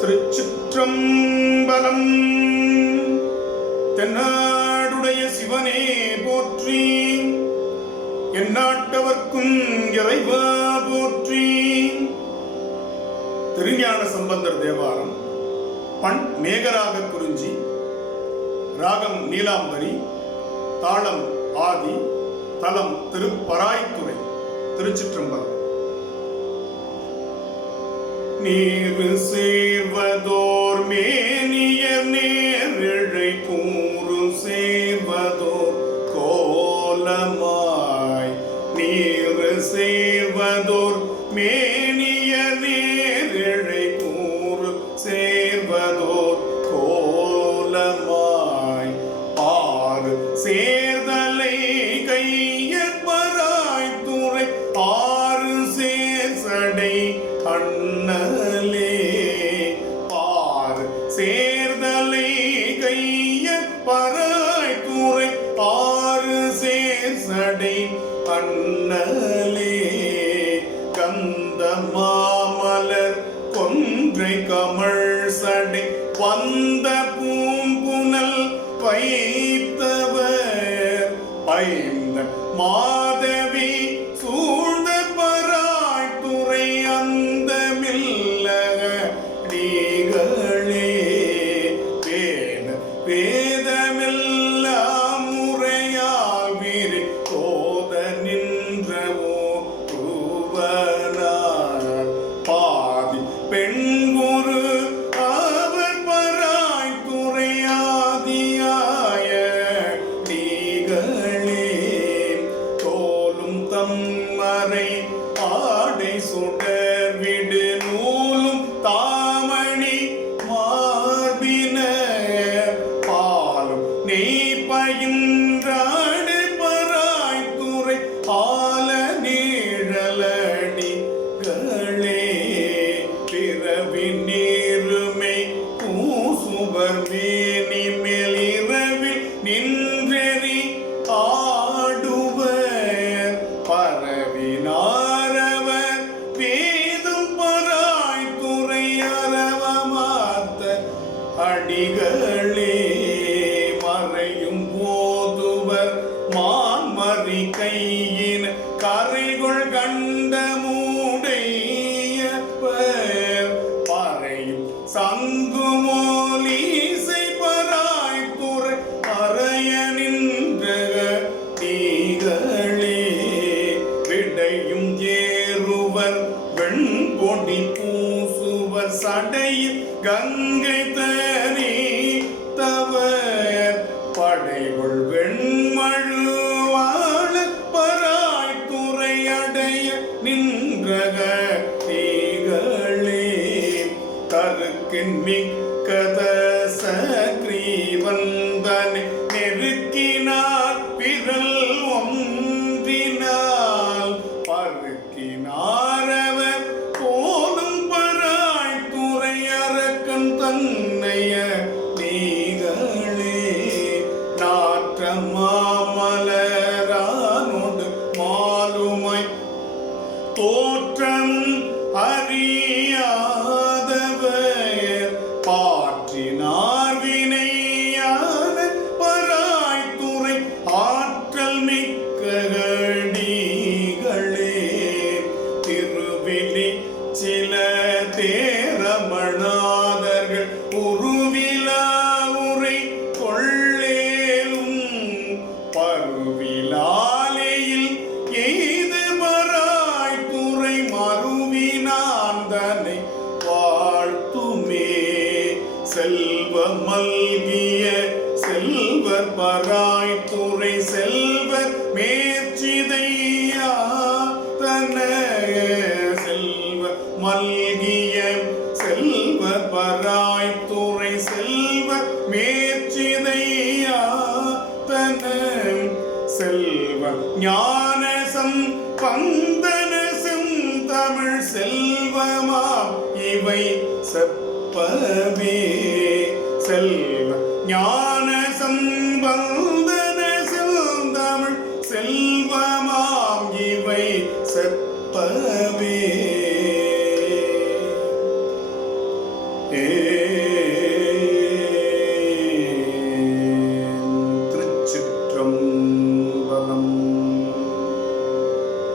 திருச்சிற்றம்பலம். தென்னாடுடைய சிவனே போற்றி, எந்நாட்டவர்க்கும் இறைவா போற்றி. திருஞான சம்பந்தர் தேவாரம். பண் மேகராக குறிஞ்சி, ராகம் நீலாம்பரி, தாளம் ஆதி, தலம் திருப்பராய்த்துறை. திருச்சிற்றம்பலம். நீர் சேர்வதோர் மேனியர் நேரிழை கூறு சேர்வதோர் கோலமாய், நீர் சேர்வதோர் மேனியர் நேரிழை கூறு சேர்வதோர் கோலமாய், ஆறு சேர்தலை கையற்பராய்த்துறை ஆறு சேர்சடை அண்ணலே, பார் சேர்தலை கையற்பராய்த்துறை ஆறு சேர்சடை அண்ணலே, கந்த மாமலர் கொன்றை கமழ் சடை வந்த பூம்புனல் வைத்தவர், ஐந்த மாதவி சூழ்ந்த பராய்த்துறை அந்தமில்ல நீகளே, வேத வேதமெல்லாம் முறையால் வீரி தோத நின்றவோ ரூபனார், பாதி பெண் குரு அவர் பராய்த்துறை ஆதியாய நீகளே, தோலும் தம்மரை ஆடை சுடர் விடு நூலும் தாமணி மார்பினர், பாலும் நெய் பயின்றாடு பராய்த்துறை ஆல நீழலடிகளே, பிறவி நீருமை பூசுவர் மேனி மேலிரவில் நின்றெறி ஆடுவர், பரவினாரவர் வேதும் பராய்த்துறை அரவமாத்த அடிகளே, மறையும் போதுவர் மான்மறி கையின் கரைகுள் கண்ட மூடையப்பர், பறையும் சங்குமோலீசை பராய்த்துறை அறைய நின்ற நீகளே, விடையும் ஏறுவர் வெண்பொடி பூசுவர் சடையில் கங்கை தனி தவர், படைகள் வெண்மழுவாழ பராய்த்துறை அடைய நின்ற நீகளே, கருக்கின் மிக்கத சக்ரீவந்தனை நெருக்கினார் விரல் ஒன்றினால், பருக்கினாரவர் போதும் பராய்த்துறை அரக்கன் தன்னைய நீகளே, நாற்ற மாமலரானோடு மாலுமை தோற்றம் அறியாதவர், பாற்றினார் வினையான பராய்த்துறை ஆற்றல் மிக்க நீகளே, திருவிழி சில தேரமணாதர்கள் உருவிலா உரை கொள்ளேலும், பருவிலாலையில் எய்து பராய்த்துறை மருவினாந்தனை வாழ்த்துமே, செல்வ மல்கிய செல்வர் பராய்த்துறை செல்வர் மேற்சிதையா தன, செல்வ மல்கிய செல்வர் பராய்த்துறை செல்வர் மேற்சிதையா தன, செல்வ ஞானசம் பந்தன செந்தமிழ் செல்வமா இவை செப்பவே, செல்வ ஞான சம்பந்தன செந்தமிழ் செல்வமாம் இவை செப்பவே. ஏ